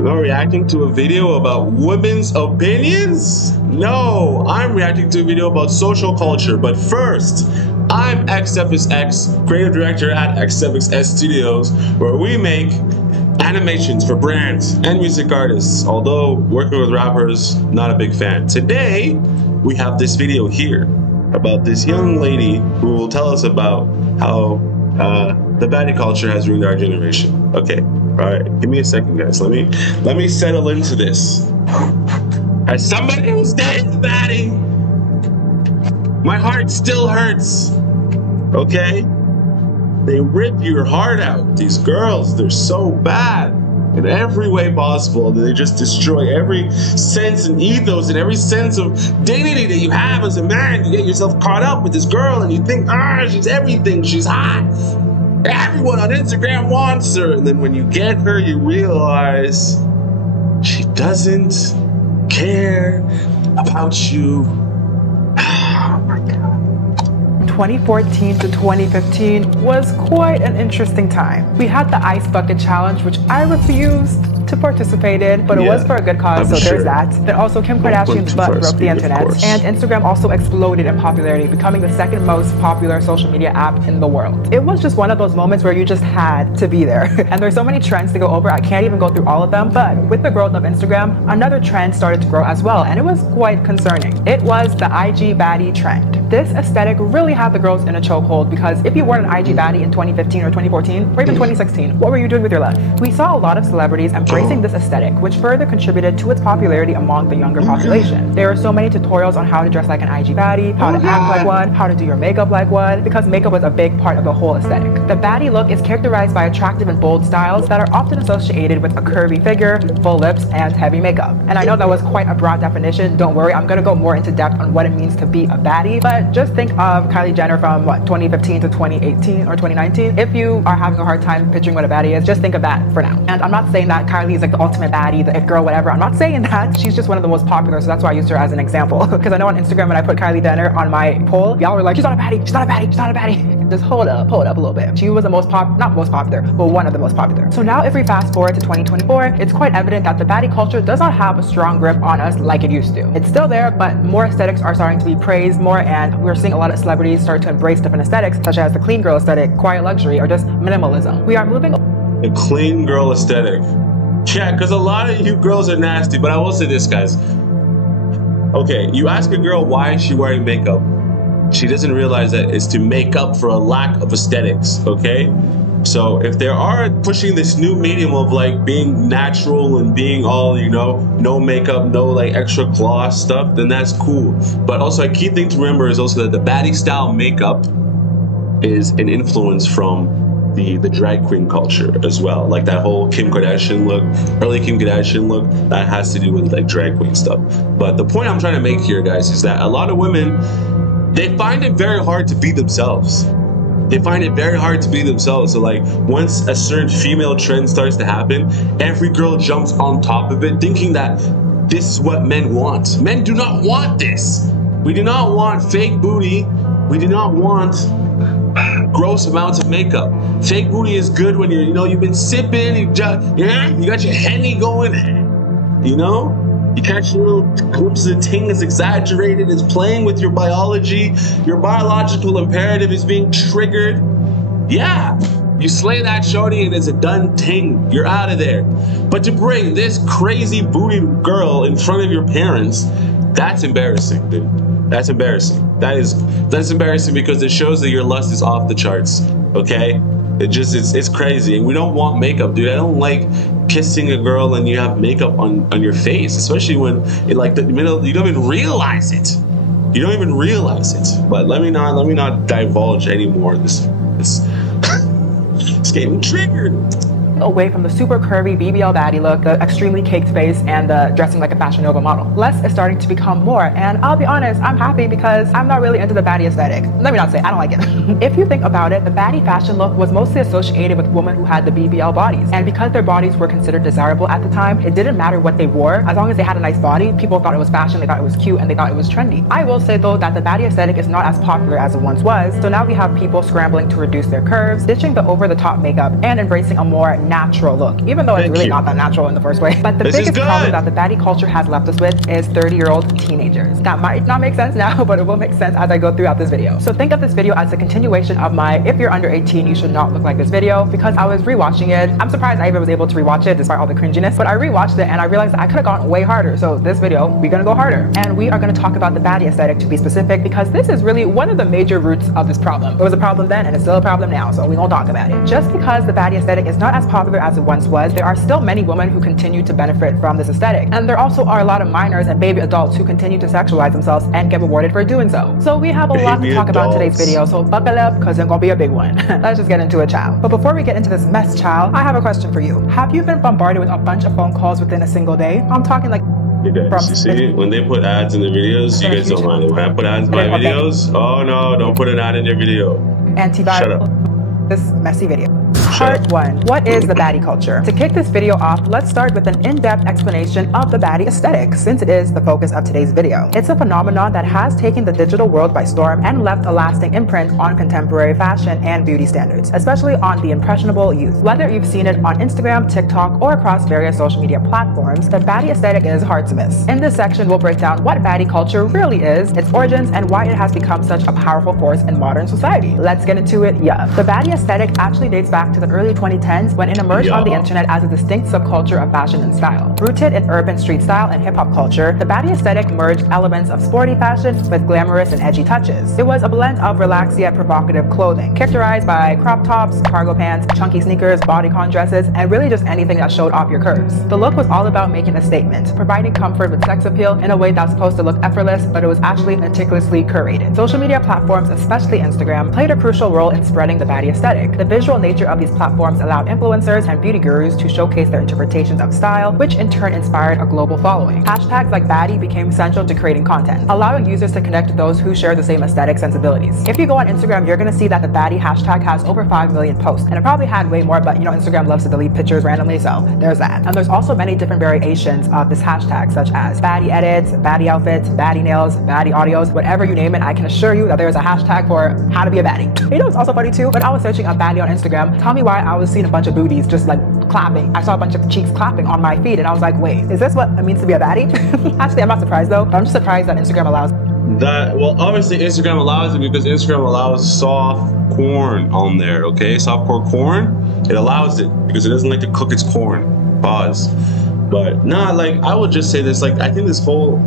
Am I reacting to a video about women's opinions? No, I'm reacting to a video about social culture. But first, I'm xCephasx, creative director at xCephasx Studios, where we make animations for brands and music artists. Although working with rappers, not a big fan. Today, we have this video here about this young lady who will tell us about how the baddie culture has ruined our generation. Okay, all right, give me a second, guys. Let me settle into this. As somebody who's dating the baddie, my heart still hurts. Okay, they rip your heart out. These girls, they're so bad in every way possible. They just destroy every sense and ethos and every sense of dignity that you have as a man. You get yourself caught up with this girl and you think, she's everything, she's hot. Everyone on Instagram wants her. And then when you get her, you realize she doesn't care about you. Oh my God. 2014 to 2015 was quite an interesting time. We had the ice bucket challenge, which I refused to participate in, but it was for a good cause, so there's that. Then also Kim Kardashian's butt broke the internet, and Instagram also exploded in popularity, becoming the second most popular social media app in the world. It was just one of those moments where you just had to be there. And there's so many trends to go over, I can't even go through all of them, but with the growth of Instagram, another trend started to grow as well, and it was quite concerning. It was the IG baddie trend. This aesthetic really had the girls in a chokehold, because if you weren't an IG baddie in 2015 or 2014, or even 2016, what were you doing with your life? We saw a lot of celebrities embracing this aesthetic, which further contributed to its popularity among the younger population. There are so many tutorials on how to dress like an IG baddie, how to act like one, how to do your makeup like one, because makeup was a big part of the whole aesthetic. The baddie look is characterized by attractive and bold styles that are often associated with a curvy figure, full lips, and heavy makeup. And I know that was quite a broad definition. Don't worry, I'm gonna go more into depth on what it means to be a baddie, but just think of Kylie Jenner from 2015 to 2018 or 2019. If you are having a hard time picturing what a baddie is, just think of that for now. And I'm not saying that Kylie is like the ultimate baddie, the it girl, whatever. I'm not saying that. She's just one of the most popular, so that's why I used her as an example. Because I know on Instagram when I put Kylie Jenner on my poll, y'all were like, she's not a baddie, she's not a baddie, she's not a baddie. Just hold up a little bit. She was the most not most popular, but one of the most popular. So now if we fast forward to 2024, it's quite evident that the baddie culture does not have a strong grip on us like it used to. It's still there, but more aesthetics are starting to be praised more, and we're seeing a lot of celebrities start to embrace different aesthetics, such as the clean girl aesthetic, quiet luxury, or just minimalism. We are moving. The clean girl aesthetic. Yeah, because a lot of you girls are nasty, but I will say this, guys. Okay, you ask a girl why is she wearing makeup. She doesn't realize that it's to make up for a lack of aesthetics, okay? So if they are pushing this new medium of like being natural and being all, you know, no makeup, no like extra gloss stuff, then that's cool. But also a key thing to remember is also that the baddie style makeup is an influence from the drag queen culture as well. Like that whole Kim Kardashian look, early Kim Kardashian look, that has to do with like drag queen stuff. But the point I'm trying to make here, guys, is that a lot of women, they find it very hard to be themselves. They find it very hard to be themselves. So like once a certain female trend starts to happen, every girl jumps on top of it thinking that this is what men want. Men do not want this. We do not want fake booty. We do not want gross amounts of makeup. Fake booty is good when you're, you know, you've been sipping, you got your Henny going, you know? You catch little glimpses of ting that's exaggerated, is playing with your biology, your biological imperative is being triggered. Yeah, you slay that shorty and it's a done ting. You're out of there. But to bring this crazy booty girl in front of your parents, that's embarrassing, dude. That's embarrassing. That's embarrassing because it shows that your lust is off the charts, okay? It's crazy. And we don't want makeup, dude. I don't like kissing a girl and you have makeup on your face, especially when in like the middle, you don't even realize it. You don't even realize it. But let me not divulge anymore. This it's getting triggered. Away from the super curvy BBL baddie look, the extremely caked face, and the dressing like a Fashion Nova model. Less is starting to become more, and I'll be honest, I'm happy because I'm not really into the baddie aesthetic. Let me not say, I don't like it. If you think about it, the baddie fashion look was mostly associated with women who had the BBL bodies, and because their bodies were considered desirable at the time, it didn't matter what they wore. As long as they had a nice body, people thought it was fashion, they thought it was cute, and they thought it was trendy. I will say though that the baddie aesthetic is not as popular as it once was, so now we have people scrambling to reduce their curves, ditching the over-the-top makeup, and embracing a more natural look, even though it's really not that natural in the first way. But the biggest problem that the baddie culture has left us with is 30-year-old teenagers. That might not make sense now, but it will make sense as I go throughout this video. So think of this video as a continuation of my if you're under 18 you should not look like this video, because I was rewatching it. I'm surprised I even was able to rewatch it despite all the cringiness, but I rewatched it and I realized that I could have gone way harder. So this video, we're gonna go harder. And we are gonna talk about the baddie aesthetic, to be specific, because this is really one of the major roots of this problem. It was a problem then and it's still a problem now, so we won't talk about it. Just because the baddie aesthetic is not as popular as it once was, there are still many women who continue to benefit from this aesthetic. And there also are a lot of minors and baby adults who continue to sexualize themselves and get rewarded for doing so. So we have a lot to talk about in today's video, so buckle up because it's gonna be a big one. Let's just get into it, child. But before we get into this mess, child, I have a question for you. Have you been bombarded with a bunch of phone calls within a single day? I'm talking like you guys, you see, when they put ads in the videos, you guys don't mind it. When I put ads in my videos, oh no, don't put an ad in your video. Antivirus. Shut up. This messy video. Part 1. What is the baddie culture? To kick this video off, let's start with an in-depth explanation of the baddie aesthetic, since it is the focus of today's video. It's a phenomenon that has taken the digital world by storm and left a lasting imprint on contemporary fashion and beauty standards, especially on the impressionable youth. Whether you've seen it on Instagram, TikTok, or across various social media platforms, the baddie aesthetic is hard to miss. In this section, we'll break down what baddie culture really is, its origins, and why it has become such a powerful force in modern society. Let's get into it. The baddie aesthetic actually dates back to the early 2010s when it emerged on the internet as a distinct subculture of fashion and style. Rooted in urban street style and hip-hop culture, the baddie aesthetic merged elements of sporty fashion with glamorous and edgy touches. It was a blend of relaxed yet provocative clothing, characterized by crop tops, cargo pants, chunky sneakers, bodycon dresses, and really just anything that showed off your curves. The look was all about making a statement, providing comfort with sex appeal in a way that's supposed to look effortless, but it was actually meticulously curated. Social media platforms, especially Instagram, played a crucial role in spreading the baddie aesthetic. The visual nature of these platforms allowed influencers and beauty gurus to showcase their interpretations of style, which in turn inspired a global following. Hashtags like baddie became essential to creating content, allowing users to connect with those who share the same aesthetic sensibilities. If you go on Instagram, you're gonna see that the baddie hashtag has over 5 million posts, and it probably had way more, but you know, Instagram loves to delete pictures randomly, so there's that. And there's also many different variations of this hashtag, such as baddie edits, baddie outfits, baddie nails, baddie audios, whatever you name it. I can assure you that there's a hashtag for how to be a baddie. You know, it's also funny too, when I was searching up baddie on Instagram, tell me why I was seeing a bunch of booties just like clapping. I saw a bunch of cheeks clapping on my feed and I was like, wait, is this what it means to be a baddie? Actually, I'm not surprised though. I'm just surprised that Instagram allows that. Well, obviously Instagram allows it because Instagram allows soft corn on there, okay? Softcore corn, it allows it because it doesn't like to cook its corn. Pause. But nah, like I would just say this, like I think this whole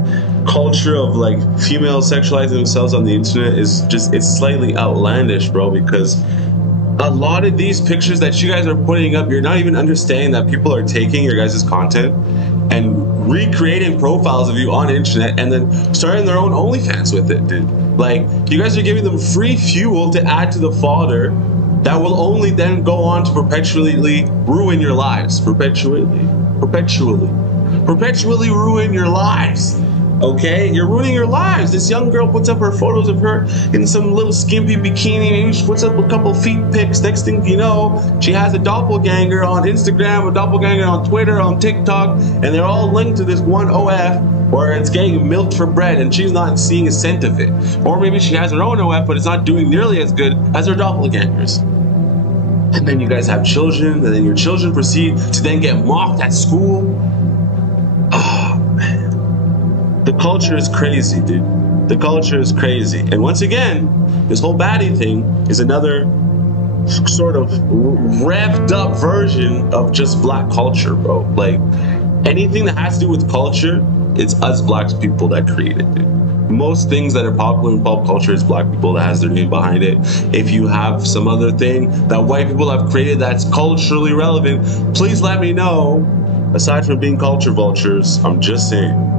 culture of like females sexualizing themselves on the internet is just, it's slightly outlandish, bro, because a lot of these pictures that you guys are putting up, you're not even understanding that people are taking your guys' content and recreating profiles of you on the internet and then starting their own OnlyFans with it, dude. Like, you guys are giving them free fuel to add to the fodder that will only then go on to perpetually ruin your lives. Perpetually ruin your lives. Okay, you're ruining your lives. This young girl puts up her photos of her in some little skimpy bikini. Maybe she puts up a couple feet pics. Next thing you know, she has a doppelganger on Instagram, a doppelganger on Twitter, on TikTok, and they're all linked to this one OF where it's getting milked for bread and she's not seeing a cent of it. Or maybe she has her own OF, but it's not doing nearly as good as her doppelgangers. And then you guys have children, and then your children proceed to then get mocked at school. Oh, man. The culture is crazy, dude. The culture is crazy. And once again, this whole baddie thing is another sort of revved up version of just black culture, bro. Like, anything that has to do with culture, it's us black people that create it, dude. Most things that are popular in pop culture is black people that has their name behind it. If you have some other thing that white people have created that's culturally relevant, please let me know. Aside from being culture vultures, I'm just saying.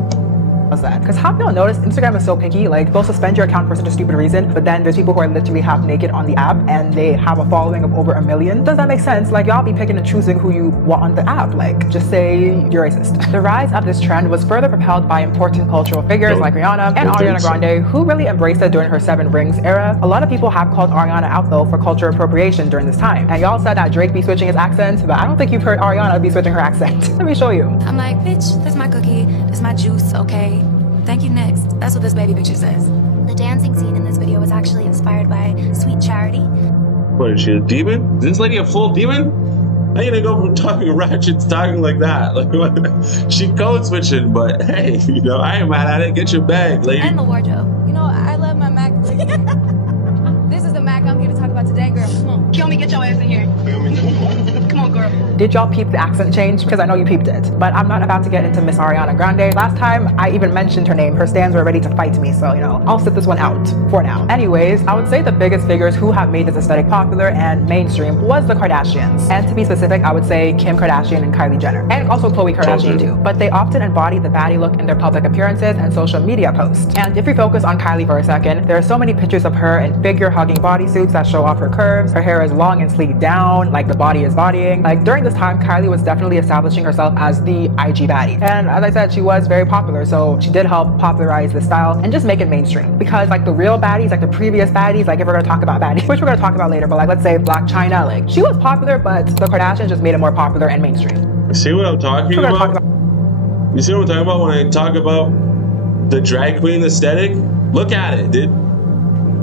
That because have y'all noticed Instagram is so picky? Like, they'll suspend your account for such a stupid reason, but then there's people who are literally half naked on the app and they have a following of over 1 million. Does that make sense? Like, y'all be picking and choosing who you want on the app. Like, just say you're racist. The rise of this trend was further propelled by important cultural figures like Rihanna and Ariana Grande, who really embraced it during her 7 Rings era. A lot of people have called Ariana out though for culture appropriation during this time, and y'all said that Drake be switching his accent, but I don't think you've heard Ariana be switching her accent. Let me show you. I'm like, bitch, that's my cookie, that's my juice, okay? Thank you, next. That's what this baby picture says. The dancing scene in this video was actually inspired by Sweet Charity. What, is she a demon? Is this lady a full demon? How you gonna go from talking ratchet to talking like that? Like, what? She code switching, but hey, you know, I ain't mad at it. Get your bag, lady. And the wardrobe. You know, I love my Mac. This is the Mac I'm here to talk about today, girl. Come on. Kill me, get your ass in here. Come on, girl. Did y'all peep the accent change? Because I know you peeped it. But I'm not about to get into Miss Ariana Grande. Last time I even mentioned her name, her stands were ready to fight me. So, you know, I'll sit this one out for now. Anyways, I would say the biggest figures who have made this aesthetic popular and mainstream was the Kardashians. And to be specific, I would say Kim Kardashian and Kylie Jenner. And also Khloe Kardashian too. But they often embody the baddie look in their public appearances and social media posts. And if we focus on Kylie for a second, there are so many pictures of her in figure-hugging bodysuits that show off her curves. Her hair is long and sleeked down, like the body is bodying. Like during this time, Kylie was definitely establishing herself as the IG baddie. And as I said, she was very popular, so she did help popularize the style and just make it mainstream. Because like the real baddies, like the previous baddies, like if we're gonna talk about baddies, which we're gonna talk about later, but like let's say Blac Chyna, like she was popular, but the Kardashians just made it more popular and mainstream. See what I'm talking about? You see what I'm talking about when I talk about the drag queen aesthetic? Look at it, dude.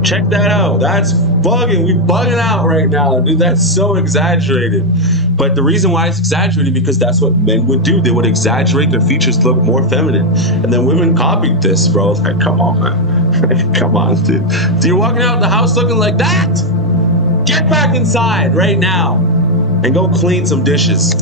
Check that out. That's bugging. We bugging out right now, dude. That's so exaggerated. But the reason why it's exaggerated because that's what men would do. They would exaggerate their features to look more feminine. And then women copied this, bro. It's like, come on, man. Come on, dude. So you're walking out the house looking like that? Get back inside right now and go clean some dishes.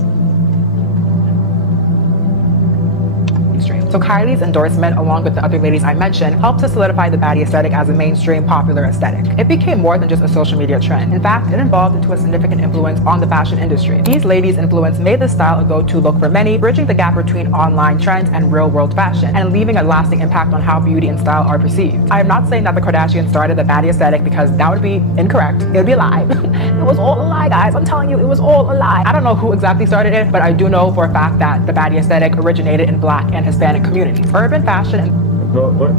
So Kylie's endorsement, along with the other ladies I mentioned, helped to solidify the baddie aesthetic as a mainstream popular aesthetic. It became more than just a social media trend. In fact, it evolved into a significant influence on the fashion industry. These ladies' influence made the style a go-to look for many, bridging the gap between online trends and real-world fashion, and leaving a lasting impact on how beauty and style are perceived. I am not saying that the Kardashians started the baddie aesthetic because that would be incorrect. It would be a lie. It was all a lie, guys. I'm telling you, it was all a lie. I don't know who exactly started it, but I do know for a fact that the baddie aesthetic originated in Black and Hispanic communities. Urban fashion and what?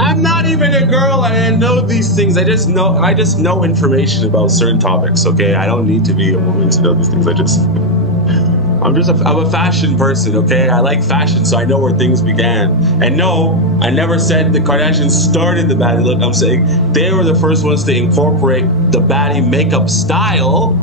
I'm not even a girl and I know these things. I just know information about certain topics, okay? I don't need to be a woman to know these things. I'm a fashion person, okay? I like fashion, so I know where things began. And no, I never said the Kardashians started the baddie look. I'm saying they were the first ones to incorporate the baddie makeup style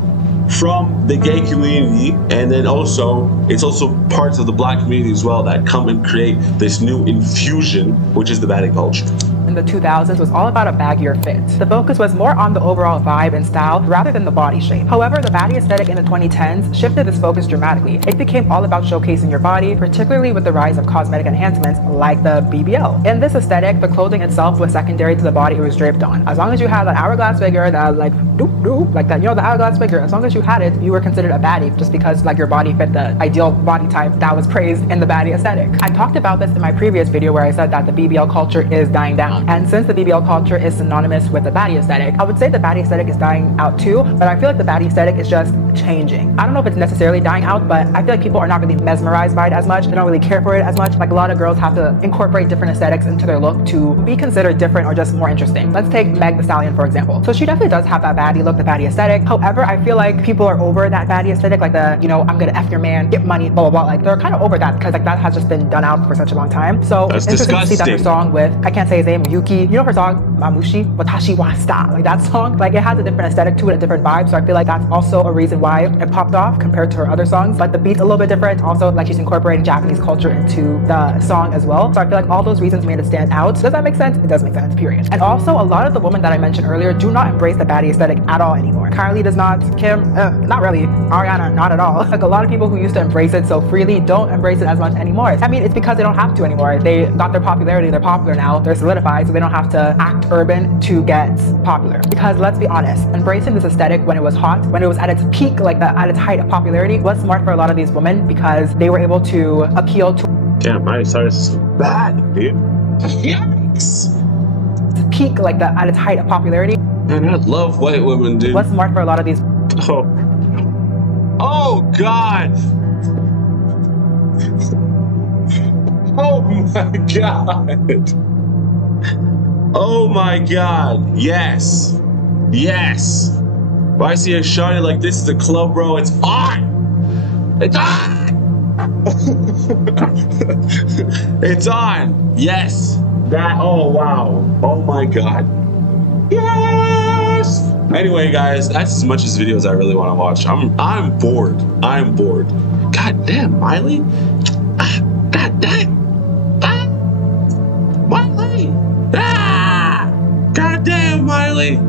from the gay community, and then it's also parts of the Black community as well that come and create this new infusion, which is the baddie culture. In the 2000s was all about a baggier fit. The focus was more on the overall vibe and style rather than the body shape. However, the baddie aesthetic in the 2010s shifted this focus dramatically. It became all about showcasing your body, particularly with the rise of cosmetic enhancements like the BBL. In this aesthetic, the clothing itself was secondary to the body it was draped on. As long as you had that hourglass figure, that like doop, like that, you know, the hourglass figure, as long as you had it, you were considered a baddie just because like your body fit the ideal body type that was praised in the baddie aesthetic. I talked about this in my previous video where I said that the BBL culture is dying down. And since the BBL culture is synonymous with the baddie aesthetic, I would say the baddie aesthetic is dying out too, but I feel like the baddie aesthetic is just changing. I don't know if it's necessarily dying out, but I feel like people are not really mesmerized by it as much. They don't really care for it as much. Like a lot of girls have to incorporate different aesthetics into their look to be considered different or just more interesting. Let's take Meg Thee Stallion for example. So she definitely does have that baddie look, the baddie aesthetic. However, I feel like people are over that baddie aesthetic, like the, you know, I'm gonna F your man, get money, blah, blah, blah. Like they're kind of over that because like that has just been done out for such a long time. So that's it's interesting to see that her disgusting. song with, I can't say his name, Yuki, you know her song, Mamushi, Watashi wa Sta, like that song, like it has a different aesthetic to it, a different vibe. So I feel like that's also a reason why it popped off compared to her other songs. But the beat's a little bit different. Also, like she's incorporating Japanese culture into the song as well. So I feel like all those reasons made it stand out. Does that make sense? It does make sense, period. And also a lot of the women that I mentioned earlier do not embrace the baddie aesthetic at all anymore. Kylie does not, Kim, not really, Ariana, not at all. Like a lot of people who used to embrace it so freely don't embrace it as much anymore. I mean, it's because they don't have to anymore. They got their popularity, they're popular now, they're solidified, so they don't have to act urban to get popular. Because let's be honest, embracing this aesthetic when it was hot, when it was at its peak, like at its height of popularity, was smart for a lot of these women because they were able to appeal to Damn, my size is bad, dude. Yikes. peak, like at its height of popularity. Man, I love white women, dude. Was smart for a lot of these. Oh God. Oh my God. Oh my God. Yes. Yes. If I see a shawty like this is a club, bro, it's on. It's on. It's on. Yes. That, oh wow. Oh my God. Yes. Anyway, guys, that's as much as videos I really want to watch. I'm bored. I'm bored. God damn, Miley. God damn. Miley. God damn, Miley.